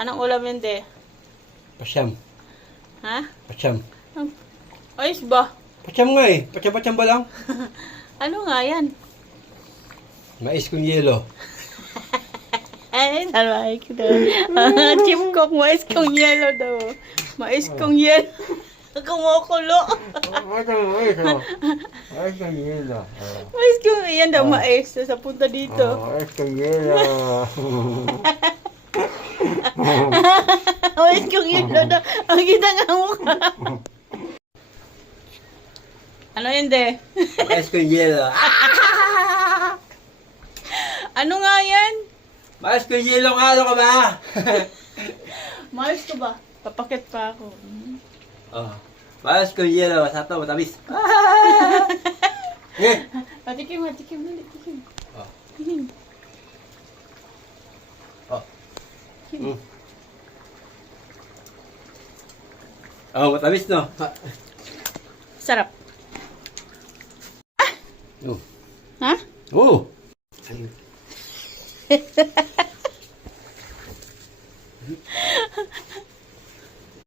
Anong ulam yun, de? Pasyam. Ha? Pasyam. Ayos ba? Pasyam nga eh. Pasyam ba lang? Ano nga yan? Mais kung yelo. Ay, nalay ko daw. Chip cook, mais kong yelo daw. Mais kong yelo. Kumukulo. Mais kung yelo. Mais kong, yan daw, mais. Sa punta dito. Mais kung yelo. Mais kong yelo daw. Ang kita nga mukha. Ano yun, de? Mais kung yelo. Ano nga yan? Mais kung yelo nga, ano ka ba? Mais ko ba? Papakit pa ako. Oh. Mais kung yelo. Masarap na, matamis. Eh. Patikim, patikim. Oh. Tikim. Oh. Oh, matamis no? Sarap. Oh. Ha? Oh.